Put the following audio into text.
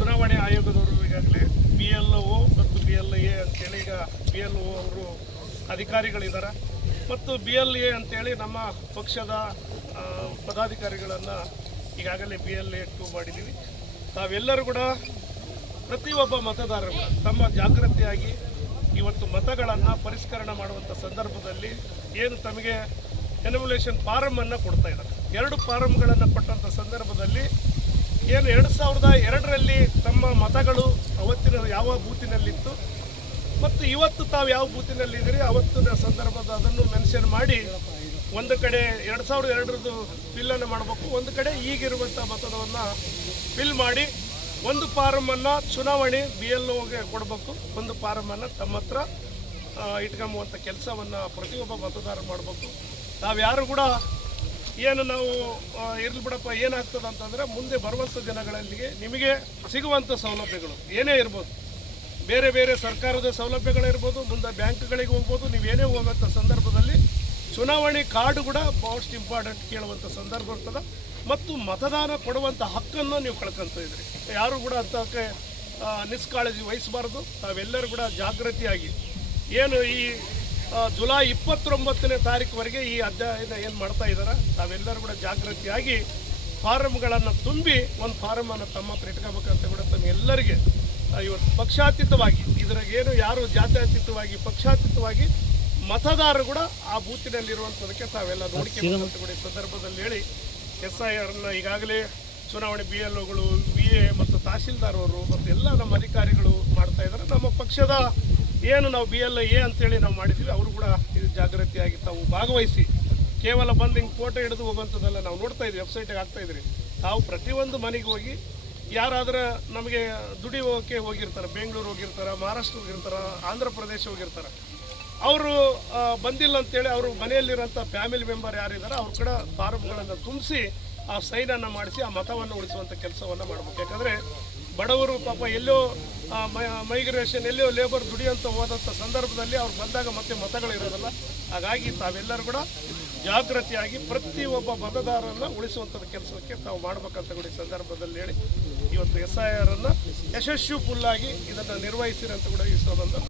ಚುನಾವಣೆ ಆಯೋಗದವರು ಈಗಾಗಲೇ BLO ಮತ್ತು BLA ಅಂತೇಳಿ ಈಗ BLO ಅವರು ಅಧಿಕಾರಿಗಳಿದ್ದಾರೆ ಮತ್ತು BLA ಅಂತೇಳಿ ನಮ್ಮ ಪಕ್ಷದ ಪದಾಧಿಕಾರಿಗಳನ್ನು ಈಗಾಗಲೇ BLA 2 ಮಾಡಿದ್ದೀವಿ. ತಾವೆಲ್ಲರೂ ಕೂಡ ಪ್ರತಿಯೊಬ್ಬ ಮತದಾರರು ತಮ್ಮ ಜಾಗೃತಿಯಾಗಿ ಇವತ್ತು ಮತಗಳನ್ನು ಪರಿಷ್ಕರಣೆ ಮಾಡುವಂಥ ಸಂದರ್ಭದಲ್ಲಿ ಏನು ತಮಗೆ ಎನ್ಯುಮರೇಷನ್ ಫಾರಮನ್ನು ಕೊಡ್ತಾ ಇದ್ದಾರೆ. 2 ಫಾರಮ್ಗಳನ್ನು ಕೊಟ್ಟಂಥ ಸಂದರ್ಭದಲ್ಲಿ ಏನು 2002ರಲ್ಲಿ ತಮ್ಮ ಮತಗಳು ಅವತ್ತಿನ ಯಾವ ಬೂತಿನಲ್ಲಿತ್ತು ಮತ್ತು ಇವತ್ತು ತಾವು ಯಾವ ಬೂತಿನಲ್ಲಿದ್ದೀರಿ ಅವತ್ತಿನ ಸಂದರ್ಭದ ಅದನ್ನು ಮೆನ್ಷನ್ ಮಾಡಿ ಒಂದು ಕಡೆ 2002ರದ್ದು ಫಿಲ್ಲನ್ನು ಮಾಡಬೇಕು, ಒಂದು ಕಡೆ ಈಗಿರುವಂಥ ಮತದವನ್ನು ಫಿಲ್ ಮಾಡಿ ಒಂದು ಫಾರಮನ್ನು ಚುನಾವಣೆ BLOಗೆ ಕೊಡಬೇಕು, ಒಂದು ಫಾರಮನ್ನು ತಮ್ಮ ಹತ್ರ ಇಟ್ಕೊಂಬುವಂಥ ಕೆಲಸವನ್ನು ಪ್ರತಿಯೊಬ್ಬ ಮತದಾರ ಮಾಡಬೇಕು. ತಾವ್ಯಾರು ಕೂಡ ಏನು ನಾವು ಇರಲಿ ಬಿಡಪ್ಪ ಏನಾಗ್ತದೆ ಅಂತಂದರೆ ಮುಂದೆ ಬರುವಂಥ ದಿನಗಳಲ್ಲಿಗೆ ನಿಮಗೆ ಸಿಗುವಂಥ ಸೌಲಭ್ಯಗಳು ಏನೇ ಇರ್ಬೋದು, ಬೇರೆ ಬೇರೆ ಸರ್ಕಾರದ ಸೌಲಭ್ಯಗಳಿರ್ಬೋದು, ಮುಂದೆ ಬ್ಯಾಂಕ್ಗಳಿಗೆ ಹೋಗ್ಬೋದು, ನೀವೇನೇ ಹೋಗುವಂಥ ಸಂದರ್ಭದಲ್ಲಿ ಚುನಾವಣೆ ಕಾರ್ಡು ಕೂಡ ಮೋಸ್ಟ್ ಇಂಪಾರ್ಟೆಂಟ್ ಕೇಳುವಂಥ ಸಂದರ್ಭ ಇರ್ತದೆ ಮತ್ತು ಮತದಾನ ಕೊಡುವಂಥ ಹಕ್ಕನ್ನು ನೀವು ಕಳ್ಕೊತ ಇದ್ರಿ. ಯಾರು ಕೂಡ ಅಂಥಕ್ಕೆ ನಿಷ್ಕಾಳಜಿ ವಹಿಸಬಾರ್ದು. ತಾವೆಲ್ಲರೂ ಕೂಡ ಜಾಗೃತಿಯಾಗಿ ಏನು ಈ ಜುಲೈ 29ನೇ ತಾರೀಕುವರೆಗೆ ಈ ಅಧ್ಯಾಯನ ಏನು ಮಾಡ್ತಾ ಇದ್ದಾರೆ, ತಾವೆಲ್ಲರೂ ಕೂಡ ಜಾಗೃತಿಯಾಗಿ ಫಾರಮ್ಗಳನ್ನು ತುಂಬಿ ಒಂದು ಫಾರಮನ್ನು ತಮ್ಮ ಹತ್ರ ಇಟ್ಕೋಬೇಕಂತ ಕೂಡ ತಮ್ಮೆಲ್ಲರಿಗೆ ಇವತ್ತು ಪಕ್ಷಾತೀತವಾಗಿ ಇದ್ರಾಗೇನು ಯಾರು ಜಾತ್ಯತೀತವಾಗಿ ಪಕ್ಷಾತೀತವಾಗಿ ಮತದಾರರು ಕೂಡ ಆ ಬೂತಿನಲ್ಲಿರುವಂಥದಕ್ಕೆ ತಾವೆಲ್ಲ ನೋಡಿಕೆ ಕೂಡ ಈ ಸಂದರ್ಭದಲ್ಲಿ ಹೇಳಿ SIRನ ಈಗಾಗಲೇ ಚುನಾವಣೆ BLOಗಳು VA ಮತ್ತು ತಹಶೀಲ್ದಾರ್ ಅವರು ಮತ್ತು ಎಲ್ಲ ನಮ್ಮ ಅಧಿಕಾರಿಗಳು ಮಾಡ್ತಾ ಇದ್ದಾರೆ. ನಮ್ಮ ಪಕ್ಷದ ಏನು ನಾವು BLA ಅಂತೇಳಿ ನಾವು ಮಾಡಿದ್ದೀವಿ ಅವರು ಕೂಡ ಇದು ಜಾಗೃತಿಯಾಗಿ ತಾವು ಭಾಗವಹಿಸಿ ಕೇವಲ ಬಂದು ಹಿಂಗೆ ಫೋಟೋ ಹಿಡಿದು ಹೋಗುವಂಥದ್ದೆಲ್ಲ ನಾವು ನೋಡ್ತಾ ಇದ್ವಿ, ವೆಬ್ಸೈಟಿಗೆ ಹಾಕ್ತಾಯಿದ್ರಿ. ತಾವು ಪ್ರತಿಯೊಂದು ಮನೆಗೆ ಹೋಗಿ ಯಾರಾದರೂ ನಮಗೆ ದುಡಿಯೋಕೆ ಹೋಗಿರ್ತಾರೆ, ಬೆಂಗಳೂರು ಹೋಗಿರ್ತಾರೆ, ಮಹಾರಾಷ್ಟ್ರ ಹೋಗಿರ್ತಾರೆ, ಆಂಧ್ರ ಪ್ರದೇಶ ಹೋಗಿರ್ತಾರೆ, ಅವರು ಬಂದಿಲ್ಲ ಅಂತೇಳಿ ಅವರು ಮನೆಯಲ್ಲಿರೋಂಥ ಫ್ಯಾಮಿಲಿ ಮೆಂಬರ್ ಯಾರಿದ್ದಾರೆ ಅವ್ರ ಕೂಡ ಫಾರಮ್ಗಳನ್ನು ತುಂಬಿಸಿ ಆ ಸೈನನ್ನು ಮಾಡಿಸಿ ಆ ಮತವನ್ನು ಉಳಿಸುವಂಥ ಕೆಲಸವನ್ನು ಮಾಡಬೇಕು. ಯಾಕಂದರೆ ಬಡವರು ಪಾಪ ಎಲ್ಲೋ ಮೈಗ್ರೇಷನ್ ಎಲ್ಲೋ ಲೇಬರ್ ದುಡಿಯಂತ ಹೋದಂಥ ಸಂದರ್ಭದಲ್ಲಿ ಅವ್ರು ಬಂದಾಗ ಮತ್ತೆ ಮತಗಳಿರೋದಲ್ಲ. ಹಾಗಾಗಿ ತಾವೆಲ್ಲರೂ ಕೂಡ ಜಾಗೃತಿಯಾಗಿ ಪ್ರತಿಯೊಬ್ಬ ಮತದಾರರನ್ನು ಉಳಿಸುವಂಥದ್ದು ಕೆಲಸಕ್ಕೆ ತಾವು ಮಾಡಬೇಕಂತ ಕೂಡ ಈ ಸಂದರ್ಭದಲ್ಲಿ ಹೇಳಿ ಇವತ್ತು SIRನ್ನು ಯಶಸ್ವಿ ಫುಲ್ಲಾಗಿ ಇದನ್ನು ನಿರ್ವಹಿಸಿರಂತ ಕೂಡ ಈ ಸಂಬಂಧ